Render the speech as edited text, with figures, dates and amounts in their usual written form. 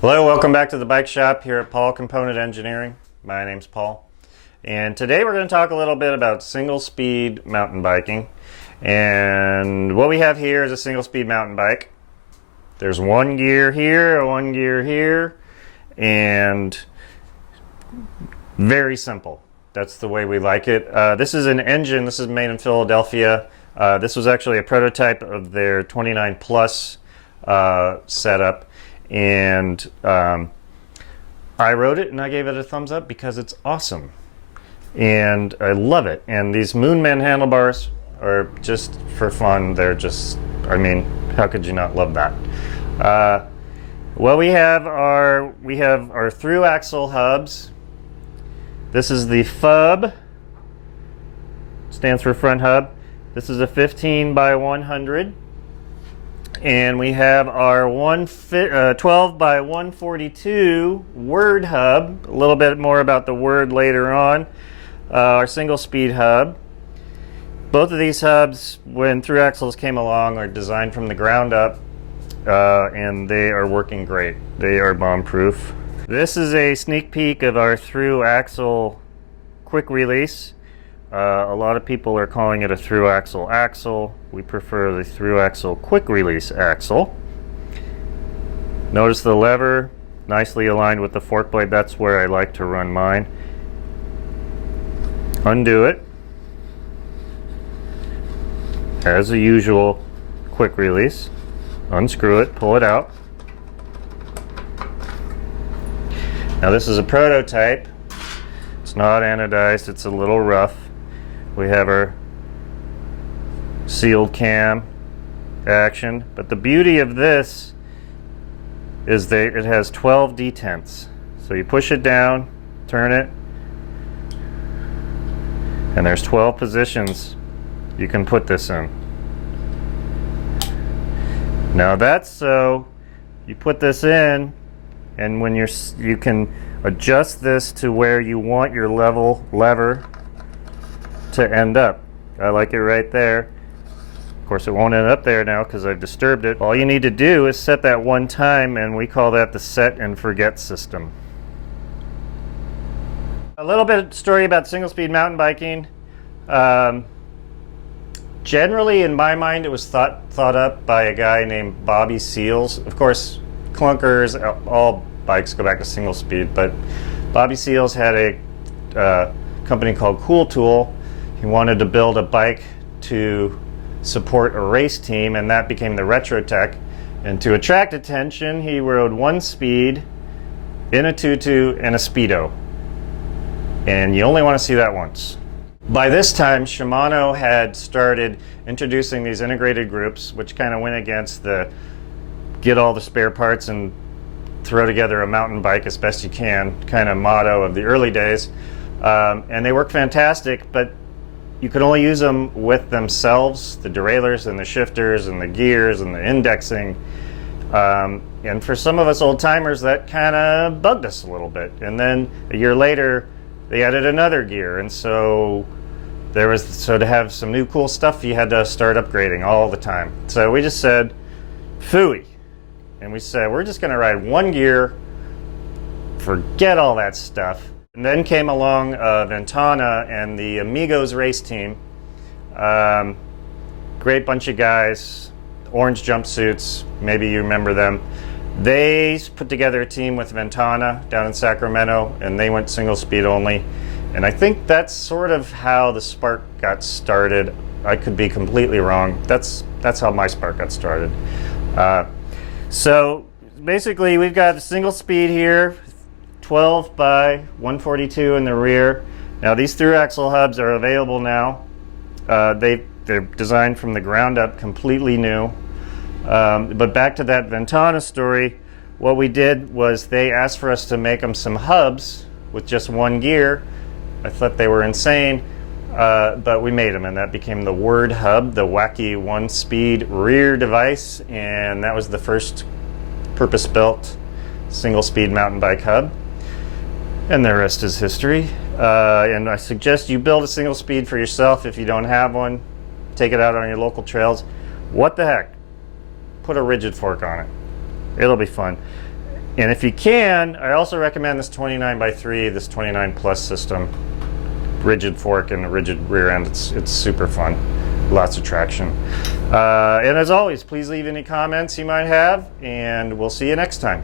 Hello, welcome back to the bike shop here at Paul Component Engineering. My name's Paul, and today we're going to talk a little bit about single speed mountain biking. And what we have here is a single speed mountain bike. There's one gear here, one gear here, and very simple. That's the way we like it. This is an Engin. This is made in Philadelphia. This was actually a prototype of their 29 Plus setup. And I wrote it and I gave it a thumbs up because it's awesome and I love it. And these Moonman handlebars are just for fun. They're just, I mean, how could you not love that? Well, we have our through axle hubs. This is the FUB, stands for front hub. This is a 15 by 100. And we have our 12 by 142 Word hub. A little bit more about the Word later on. Our single speed hub. Both of these hubs, when through axles came along, are designed from the ground up, and they are working great. They are bomb proof. This is a sneak peek of our through axle quick release. A lot of people are calling it a through axle axle. We prefer the through axle quick release axle. Notice the lever nicely aligned with the fork blade. That's where I like to run mine. Undo it. As a usual quick release. Unscrew it, pull it out. Now this is a prototype. It's not anodized, it's a little rough. We have our sealed cam action, but the beauty of this is that it has 12 detents. So you push it down, turn it, and there's 12 positions you can put this in. Now that's so you put this in, and when you can adjust this to where you want your lever to end up. I like it right there. Of course it won't end up there now because I've disturbed it. All you need to do is set that one time, and we call that the set and forget system. A little bit of story about single speed mountain biking. Generally in my mind it was thought up by a guy named Bobby Seals. Of course clunkers, all bikes go back to single speed, but Bobby Seals had a company called Cool Tool. He wanted to build a bike to support a race team, and that became the Retrotech. And to attract attention, he rode one speed in a tutu and a Speedo. And you only want to see that once. By this time, Shimano had started introducing these integrated groups, which kind of went against the get all the spare parts and throw together a mountain bike as best you can kind of motto of the early days. And they work fantastic, but you could only use them with themselves, the derailleurs and the shifters and the gears and the indexing. And for some of us old timers, that kind of bugged us a little bit. And then a year later, they added another gear. And so to have some new cool stuff, you had to start upgrading all the time. So we just said, phooey. And we said, we're just gonna ride one gear, forget all that stuff. And then came along Ventana and the Amigos race team. Great bunch of guys, orange jumpsuits, maybe you remember them. They put together a team with Ventana down in Sacramento, and they went single speed only. And I think that's sort of how the Spark got started. I could be completely wrong. That's how my Spark got started. So basically we've got a single speed here, 12 by 142 in the rear. Now these through axle hubs are available now. They're designed from the ground up, completely new. But back to that Ventana story, what we did was they asked for us to make them some hubs with just one gear. I thought they were insane, but we made them, and that became the Word hub, the wacky one-speed rear device, and that was the first purpose-built single-speed mountain bike hub. And the rest is history. And I suggest you build a single speed for yourself if you don't have one. Take it out on your local trails. What the heck? Put a rigid fork on it. It'll be fun. And if you can, I also recommend this 29x3, this 29 Plus system. Rigid fork and a rigid rear end. It's super fun. Lots of traction. And as always, please leave any comments you might have, and we'll see you next time.